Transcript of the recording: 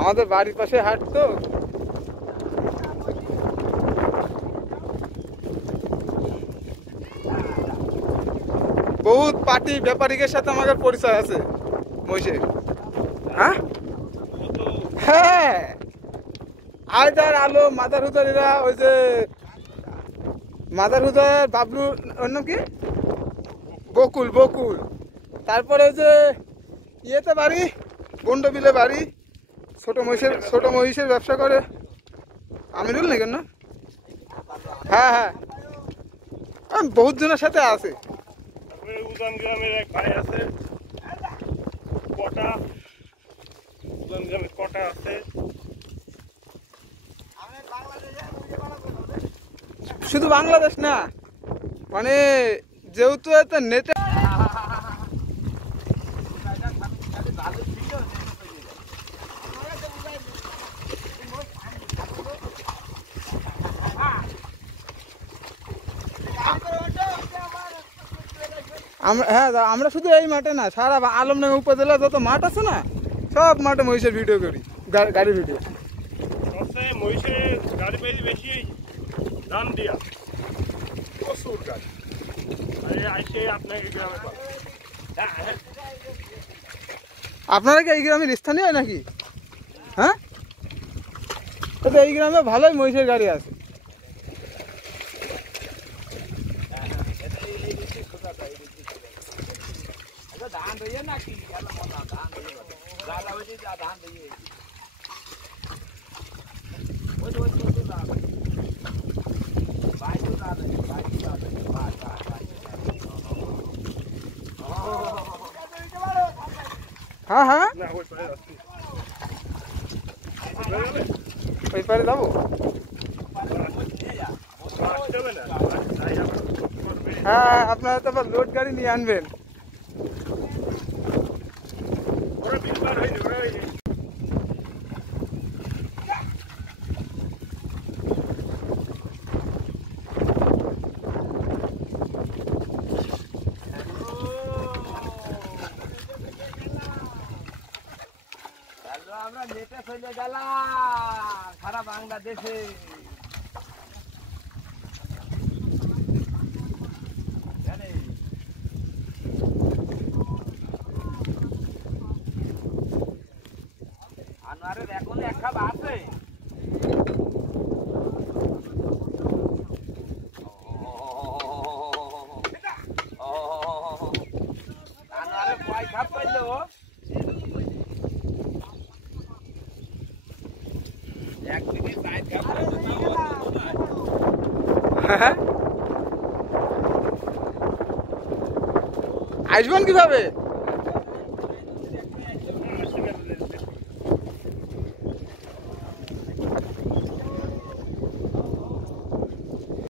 আমাদের বাড়ির পাশে হাট তো। বহুত পার্টি ব্যাপারীদের সাথে আমাদের পরিচয় আছে মহিষের। হ্যাঁ হ্যাঁ, আয়দার আলো মাদার হুদারিরা, ওই যে মাদার হুদার বাবলু, ওর নাম কি, বকুল বকুল, তারপরে ওই যে ইয়েতে বাড়ি, বন্ডবিলে বাড়ি, ছোট মহিষের ব্যবসা করে আমিরুল নাকি না? হ্যাঁ হ্যাঁ, বহুত জনের সাথে আছে। উজান গ্রামের এক ভাই আছে, কটা উজান গ্রামের কটা আছে। শুধু বাংলাদেশ না, মানে যেহেতু এত নেটে আমরা শুধু এই মাঠে না, সারা আলমডাঙ্গা উপজেলা যত মাঠ আছে না, সব মাঠে মহিষের ভিডিও করি, গাড়ি ভিডিও। মহিষের গাড়ি বেশি দাম দিয়া প্রচুর গাড়ি আইসে আপনাকে গ্রামে। আপনারা কি এই গ্রামের স্থানীয় নাকি? হ্যাঁ, এই গ্রামে ভালোই মহিষের গাড়ি আছে। হ্যাঁ হ্যাঁ, ওই পারে যাবো। হ্যাঁ, আপনারা তো আবার লোড গাড়ি নিয়ে আনবেন। আমরা নেটে চলে গেলাম সারা বাংলাদেশে। আনোয়ারের এখন এক খাপ আছে। আনোয়ারের কয় খাপ পাইলো? আসবেন কিভাবে?